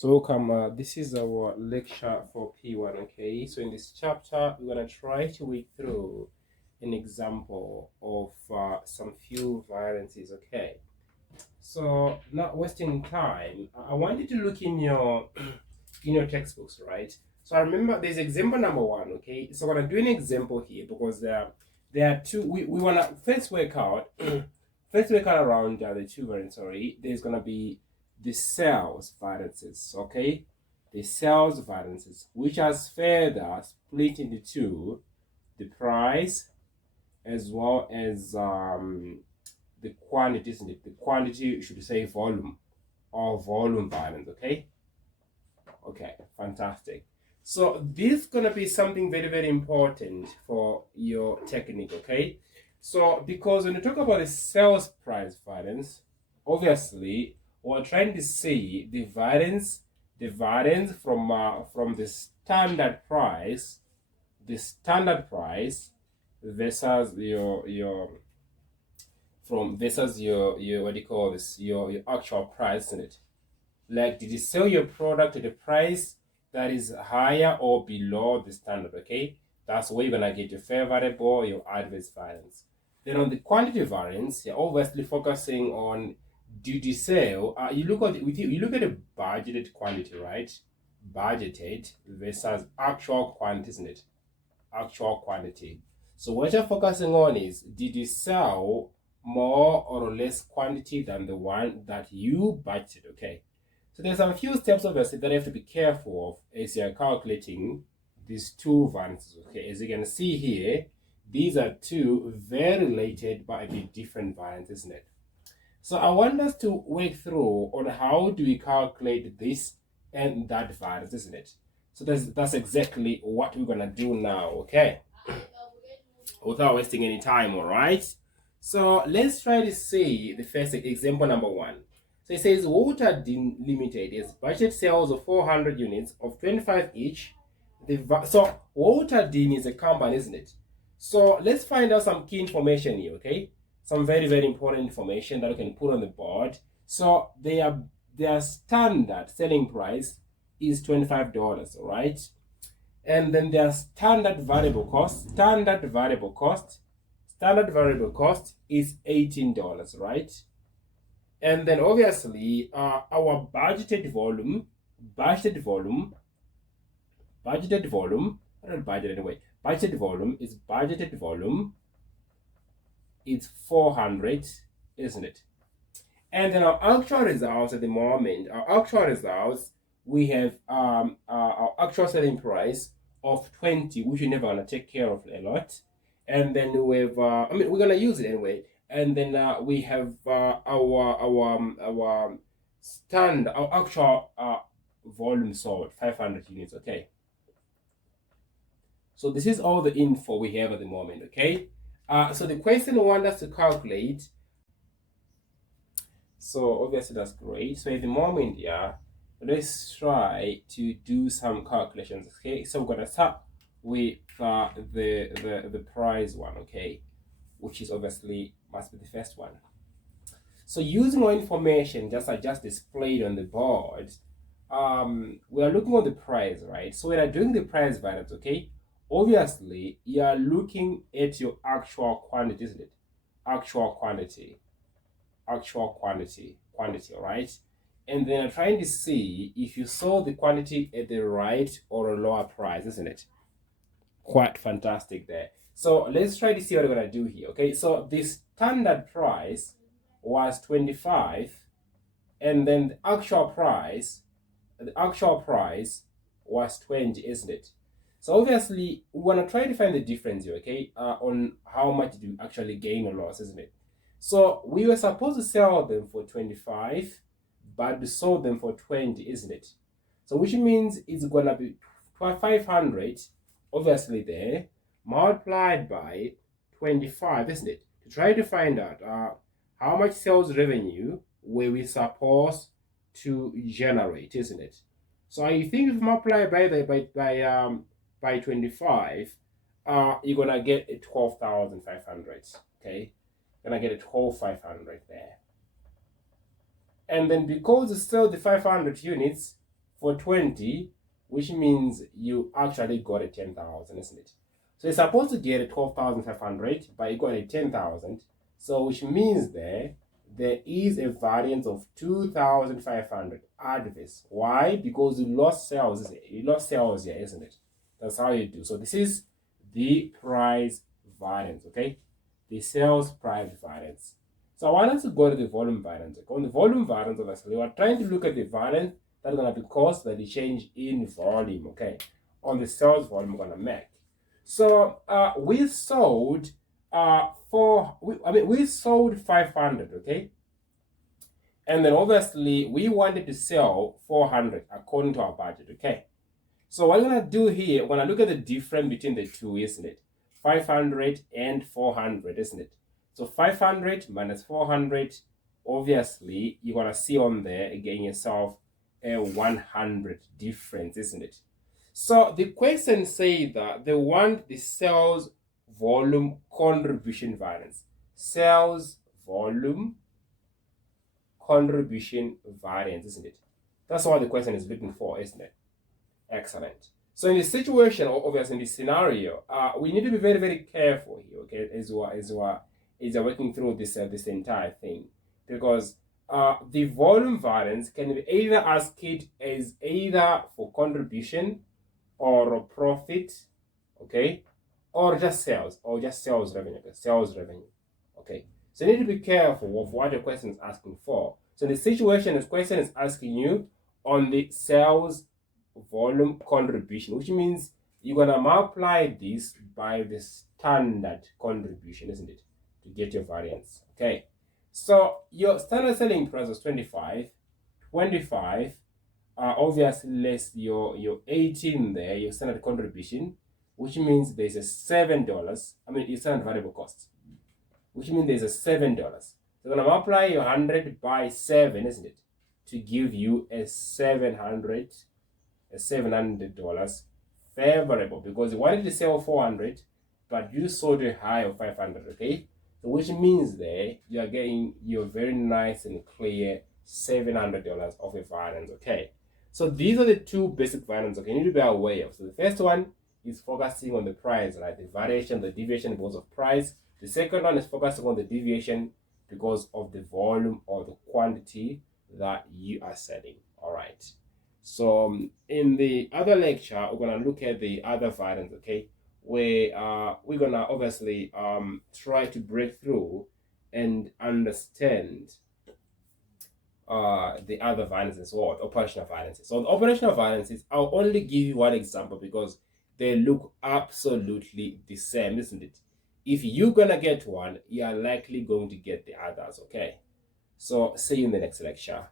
So welcome, this is our lecture for P1, okay? So in this chapter, we're going to try to read through an example of some few variances, okay? So not wasting time, I want you to look in your in your textbooks, right? So I remember there's example number one, okay? So I'm going to do an example here because there are two, we want to first work out, first work out around the two variants, sorry. There's going to be the sales variances, okay? The sales variances, which has further split into two, the price as well as the quantity, isn't it? The quantity should say volume or volume variance, okay? Okay, fantastic. So this is gonna be something very, very important for your technique, okay? So because when you talk about the sales price variance, obviously we're trying to see the variance from the standard price versus your what do you call this, your actual price, isn't it? Like, did you sell your product at a price that is higher or below the standard? Okay, that's where you're gonna get your fair variable, your adverse variance. Then on the quantity variance, you're obviously focusing on, did you sell? You look at you look at the budgeted quantity, right? Budgeted versus actual quantity, isn't it? Actual quantity. So what you're focusing on is, did you sell more or less quantity than the one that you budgeted? Okay. So there's a few steps obviously that you have to be careful of as you're calculating these two variances. Okay, as you can see here, these are two very related but a bit different variances, isn't it? So I want us to work through on how do we calculate this and that variance, isn't it? So that's exactly what we're gonna do now, okay? Without wasting any time, all right? So let's try to see the first example number one. So it says Water Dean Limited is budget sales of 400 units of 25 each. So Water Dean is a company, isn't it? So let's find out some key information here, okay? Some very, very important information that we can put on the board. So their standard selling price is $25, all right? And then their standard variable cost is $18, right? And then obviously our budgeted volume, budgeted volume, budgeted volume, not budget anyway, budgeted volume is 400, isn't it? And then our actual results at the moment, we have our actual selling price of 20, which we're never gonna take care of a lot. And then we have, we're gonna use it anyway. And then we have our actual volume sold, 500 units. Okay. So this is all the info we have at the moment. Okay. So the question we want us to calculate. So obviously that's great. So at the moment, yeah, let's try to do some calculations. Okay, so we're gonna start with the price one, okay, which is obviously must be the first one. So using our information just I just displayed on the board, we are looking at the price, right? So when I'm doing the price variance, okay, obviously you are looking at your actual quantity, isn't it? Actual quantity, all right? And then I'm trying to see if you sold the quantity at the right or a lower price, isn't it? Quite fantastic there. So let's try to see what we're gonna do here. Okay, so the standard price was 25, and then the actual price was 20, isn't it? So obviously we wanna try to find the difference here, okay, on how much do you actually gain or loss, isn't it? So we were supposed to sell them for 25, but we sold them for 20, isn't it? So which means it's gonna be 500, obviously there, multiplied by 25, isn't it? To try to find out how much sales revenue were we supposed to generate, isn't it? So I think if you multiply by 25, you're gonna get a 12,500. Okay, gonna get a 12,500 there. And then because it's still the 500 units, for 20, which means you actually got a 10,000, isn't it? So you're supposed to get a 12,500, but you got a 10,000. So which means there is a variance of 2,500 adverse. Why? Because you lost sales. You lost sales here, isn't it? That's how you do. So this is the price variance, okay? The sales price variance. So I want us to go to the volume variance. On the volume variance, obviously, we're trying to look at the variance that's going to be caused by the change in volume, okay? On the sales volume we're going to make. So we sold we sold 500, okay? And then obviously we wanted to sell 400 according to our budget, okay? So what I'm going to do here, when I look at the difference between the two, isn't it? 500 and 400, isn't it? So 500 minus 400, obviously, you're going to see on there, again, yourself, a 100 difference, isn't it? So the question says that they want the sales volume contribution variance. Sales volume contribution variance, isn't it? That's what the question is looking for, isn't it? Excellent. So in this situation, or obviously in this scenario, we need to be very, very careful here, okay, as we're working through this entire thing, because the volume variance can be either asked as either for contribution or profit, okay, or just sales revenue, okay. So you need to be careful of what the question is asking for. So in the situation, this question is asking you on the sales volume contribution, which means you're going to multiply this by the standard contribution, isn't it, to get your variance, okay? So your standard selling price was 25, obviously less your 18 there, your standard contribution, which means there's a $7, your standard variable cost, which means there's a $7. So you're going to multiply your 100 by 7, isn't it, to give you a $700 favorable, because you wanted to sell 400, but you sold a high of 500, okay? So which means there you are getting your very nice and clear $700 of a variance, okay? So these are the two basic variances, okay, you need to be aware of. So the first one is focusing on the price, right? The variation, the deviation because of price. The second one is focusing on the deviation because of the volume or the quantity that you are selling, all right? So in the other lecture, we're going to look at the other variance, okay? Where we're going to obviously try to break through and understand the other variances, or operational variances. So the operational variances, I'll only give you one example because they look absolutely the same, isn't it? If you're going to get one, you are likely going to get the others, okay? So see you in the next lecture.